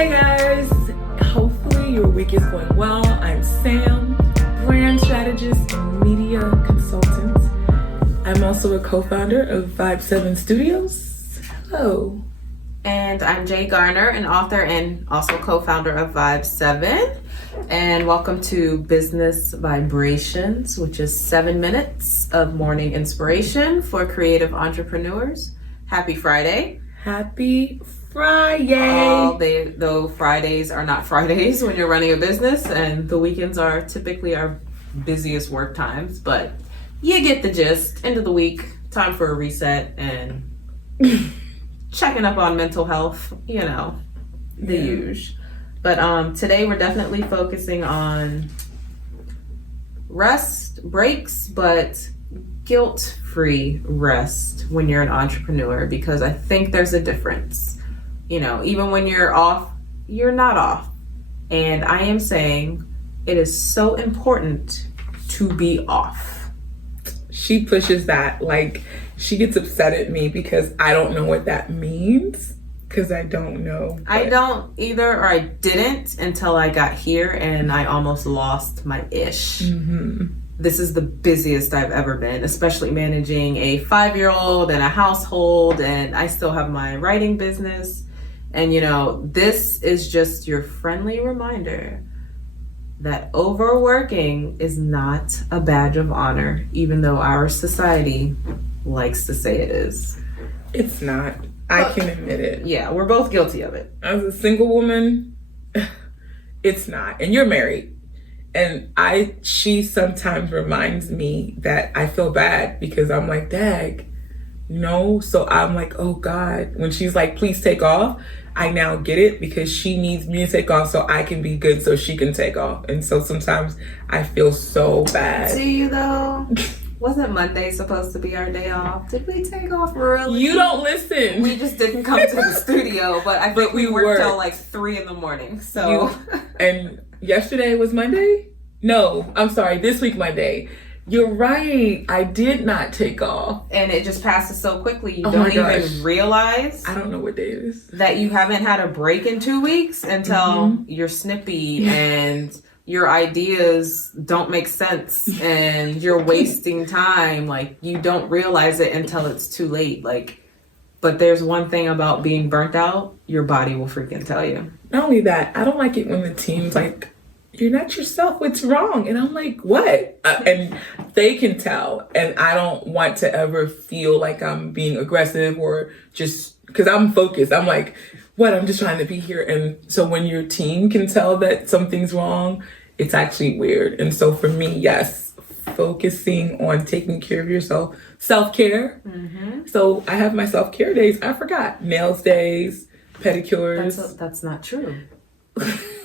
Hey guys, hopefully your week is going well. I'm Sam, brand strategist and media consultant. I'm also a co-founder of Vibe 7 Studios. Hello. And I'm Jay Garner, an author and also co-founder of Vibe 7. And welcome to Business Vibrations, which is 7 minutes of morning inspiration for creative entrepreneurs. Happy Friday. Happy Friday. Though Fridays are not Fridays when you're running a business, and the weekends are typically our busiest work times, but you get the gist. End of the week, time for a reset and checking up on mental health, the usual. But today we're definitely focusing on rest, breaks, but guilt-free rest when you're an entrepreneur, because I think there's a difference. Even when you're off, you're not off. And I am saying it is so important to be off. She pushes that, she gets upset at me because I don't know what that means, because I don't know. I don't either, or I didn't until I got here and I almost lost my ish. Mm-hmm. This is the busiest I've ever been, especially managing a 5-year-old and a household, and I still have my writing business. And this is just your friendly reminder that overworking is not a badge of honor, even though our society likes to say it is. It's not. I can admit it. Yeah, we're both guilty of it. As a single woman, it's not. And you're married. And she sometimes reminds me that I feel bad because I'm like, dag, So I'm like, oh God. When she's like, please take off, I now get it, because she needs me to take off so I can be good so she can take off. And so sometimes I feel so bad. Do you though? Wasn't Monday supposed to be our day off? Did we take off really? You don't listen. We just didn't come to the studio, but I think we worked till like 3 a.m. So and yesterday was Monday? No, I'm sorry, this week Monday. You're right. I did not take off. And it just passes so quickly. You don't even realize. I don't know what day it is. That you haven't had a break in 2 weeks until you're snippy and your ideas don't make sense and you're wasting time. Like, you don't realize it until it's too late. But there's one thing about being burnt out, your body will freaking tell you. Not only that, I don't like it when the team's like, you're not yourself, what's wrong? And I'm like, what? And they can tell. And I don't want to ever feel like I'm being aggressive or just because I'm focused. I'm like, what? I'm just trying to be here. And so when your team can tell that something's wrong, it's actually weird. And so for me, yes, focusing on taking care of yourself, self-care. Mm-hmm. So I have my self-care days. I forgot. Nails days, pedicures. That's not true.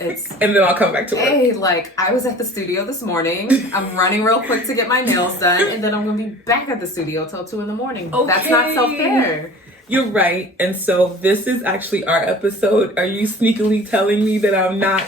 And then I'll come back to work. Hey, I was at the studio this morning. I'm running real quick to get my nails done, and then I'm going to be back at the studio till 2 a.m. Okay. That's not self-care. You're right. And so this is actually our episode. Are you sneakily telling me that I'm not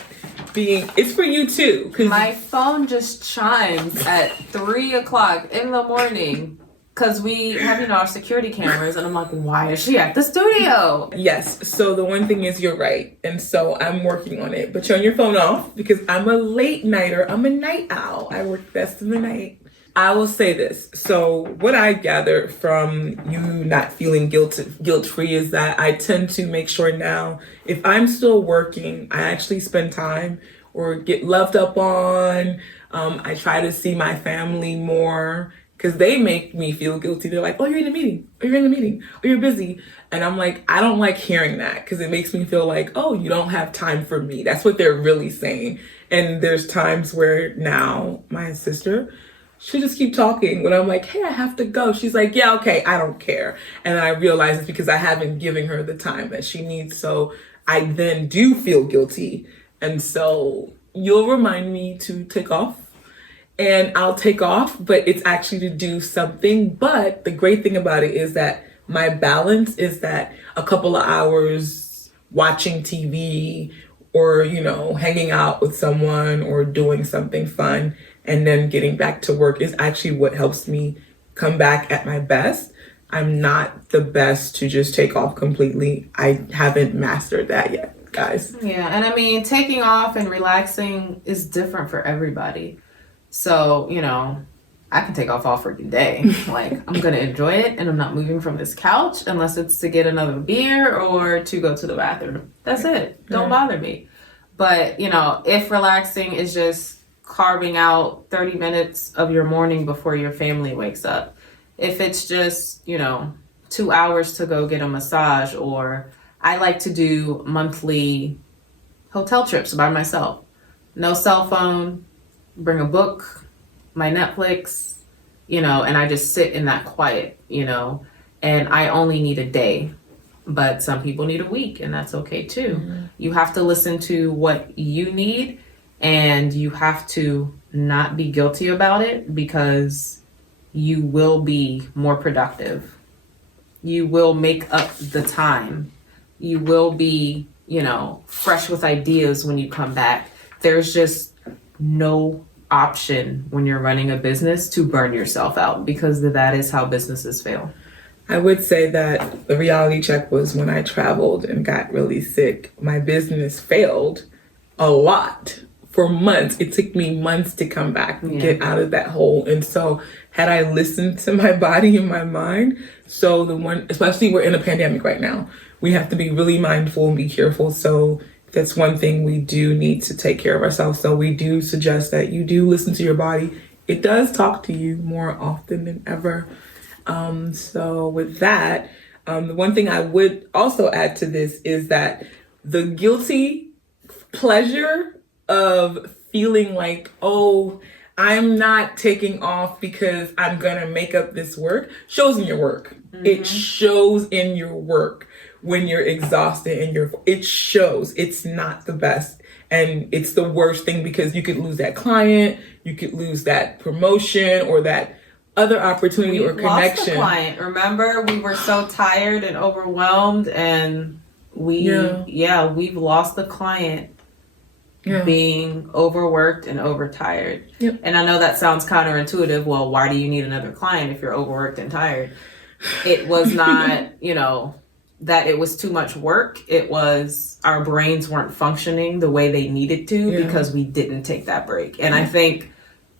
being... It's for you too. My phone just chimes at 3 o'clock in the morning. Because we have, our security cameras, and I'm like, why is she at the studio? Yes, so the one thing is you're right, and so I'm working on it. But turn your phone off, because I'm a late nighter. I'm a night owl. I work best in the night. I will say this. So what I gather from you not feeling guilt-free is that I tend to make sure now, if I'm still working, I actually spend time or get loved up on. I try to see my family more, because they make me feel guilty. They're like, oh, you're in a meeting. Oh, you're in a meeting. Oh, you're busy. And I'm like, I don't like hearing that, because it makes me feel like, oh, you don't have time for me. That's what they're really saying. And there's times where now my sister, she'll just keep talking when I'm like, hey, I have to go. She's like, yeah, okay, I don't care. And I realize it's because I haven't given her the time that she needs. So I then do feel guilty. And so you'll remind me to take off. And I'll take off, but it's actually to do something. But the great thing about it is that my balance is that a couple of hours watching TV or, hanging out with someone or doing something fun and then getting back to work is actually what helps me come back at my best. I'm not the best to just take off completely. I haven't mastered that yet. guys. Yeah, and I mean, taking off and relaxing is different for everybody. So, you know, I can take off all freaking day. Like, I'm going to enjoy it, and I'm not moving from this couch unless it's to get another beer or to go to the bathroom. That's it. Don't bother me. But, you know, if relaxing is just carving out 30 minutes of your morning before your family wakes up, if it's just, you know, 2 hours to go get a massage, or I like to do monthly hotel trips by myself. No cell phone, bring a book, my Netflix, you know, and I just sit in that quiet, you know, and I only need a day, but some people need a week, and that's okay too. You have to listen to what you need, and you have to not be guilty about it, because you will be more productive. You will make up the time. You will be, you know, fresh with ideas when you come back. There's just no option when you're running a business to burn yourself out, because that is how businesses fail. I would say that the reality check was when I traveled and got really sick. My business failed a lot for months. It took me months to come back and get out of that hole. And so had I listened to my body and my mind, so especially we're in a pandemic right now, we have to be really mindful and be careful. So that's one thing we do need to take care of ourselves. So we do suggest that you do listen to your body. It does talk to you more often than ever. So with that, the one thing I would also add to this is that the guilty pleasure of feeling like, oh, I'm not taking off because I'm going to make up this work shows in your work. It shows in your work when you're exhausted and it shows. It's not the best. And it's the worst thing, because you could lose that client, you could lose that promotion or that other opportunity or connection. Lost the client. Remember, we were so tired and overwhelmed, and we've lost the client being overworked and overtired. Yep. And I know that sounds counterintuitive. Well, why do you need another client if you're overworked and tired? It was not, you know, that it was too much work. It was our brains weren't functioning the way they needed to because we didn't take that break. And I think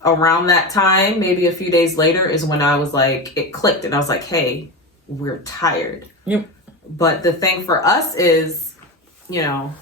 around that time, maybe a few days later, is when I was like, it clicked, and I was like, hey, we're tired. Yep. But the thing for us is, you know,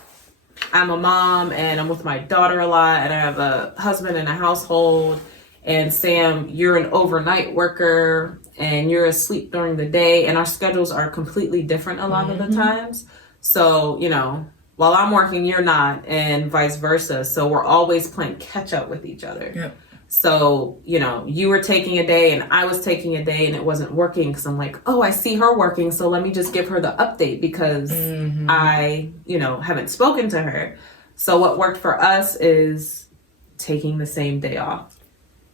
I'm a mom and I'm with my daughter a lot, and I have a husband and a household. And Sam, you're an overnight worker and you're asleep during the day, and our schedules are completely different a lot of the times. So, you know, while I'm working, you're not, and vice versa. So we're always playing catch up with each other. Yep. So, you know, you were taking a day and I was taking a day, and it wasn't working because I'm like, oh, I see her working, so let me just give her the update because I, you know, haven't spoken to her. So what worked for us is taking the same day off.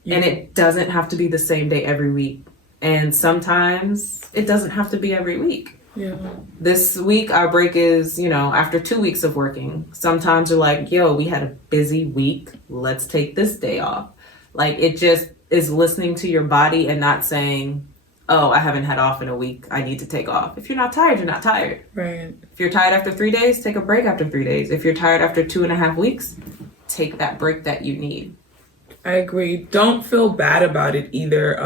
Yeah. And it doesn't have to be the same day every week. And sometimes it doesn't have to be every week. Yeah. This week, our break is, you know, after 2 weeks of working. Sometimes you're like, yo, we had a busy week. Let's take this day off. Like, it just is listening to your body and not saying, oh, I haven't had off in a week, I need to take off. If you're not tired, you're not tired. Right. If you're tired after 3 days, take a break after 3 days. If you're tired after 2.5 weeks, take that break that you need. I agree. Don't feel bad about it either.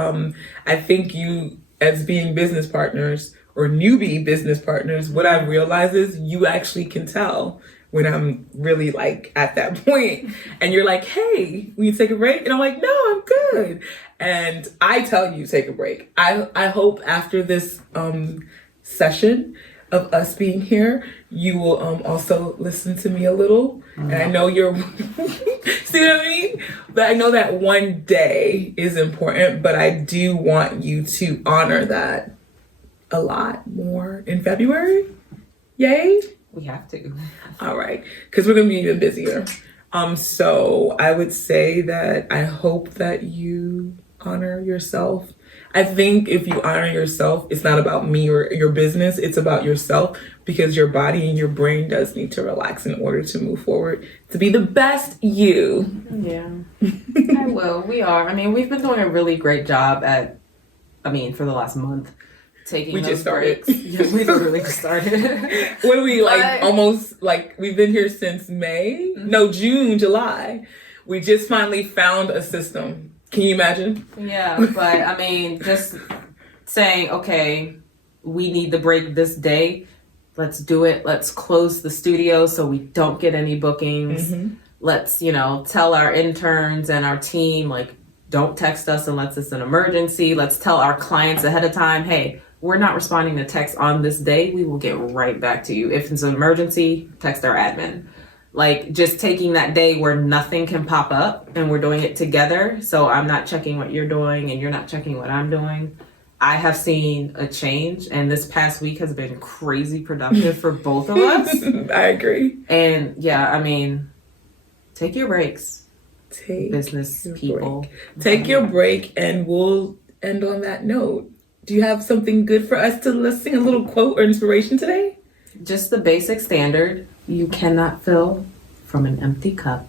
I think you, as being business partners or newbie business partners, what I realize is you actually can tell when I'm really like at that point, and you're like, hey, will you take a break? And I'm like, no, I'm good. And I tell you, take a break. I hope after this session of us being here, you will also listen to me a little. And I know you're, see what I mean? But I know that one day is important, but I do want you to honor that a lot more in February. Yay? We have to. All right, because we're going to be even busier. So I would say that I hope that you honor yourself. I think if you honor yourself, it's not about me or your business. It's about yourself, because your body and your brain does need to relax in order to move forward, to be the best you. Yeah, I will. We are. I mean, we've been doing a really great job for the last month, taking We those just started. breaks. Yeah, we literally just started. When we But- almost we've been here since May? No, June, July. We just finally found a system. Can you imagine? Yeah, but I mean, just saying, okay, we need the break this day. Let's do it. Let's close the studio so we don't get any bookings. Let's, tell our interns and our team, don't text us unless it's an emergency. Let's tell our clients ahead of time, hey, we're not responding to text on this day. We will get right back to you. If it's an emergency, text our admin. Just taking that day where nothing can pop up and we're doing it together. So I'm not checking what you're doing and you're not checking what I'm doing. I have seen a change, and this past week has been crazy productive for both of us. I agree. And yeah, I mean, take your breaks, Take business your people. break. Take your break, and we'll end on that note. Do you have something good for us to sing a little quote or inspiration today? Just the basic standard. You cannot fill from an empty cup.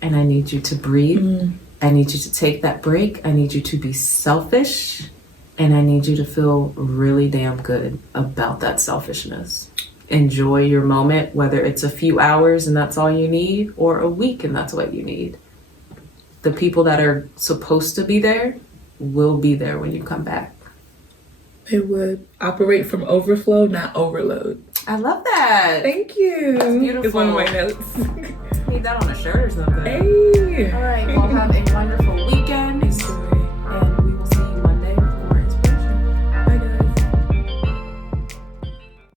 And I need you to breathe. I need you to take that break. I need you to be selfish. And I need you to feel really damn good about that selfishness. Enjoy your moment, whether it's a few hours and that's all you need, or a week and that's what you need. The people that are supposed to be there will be there when you come back. They would operate from overflow, not overload. I love that. Thank you. That's beautiful. It's one of my notes. Need that on a shirt or something. Hey. All right, well, have a wonderful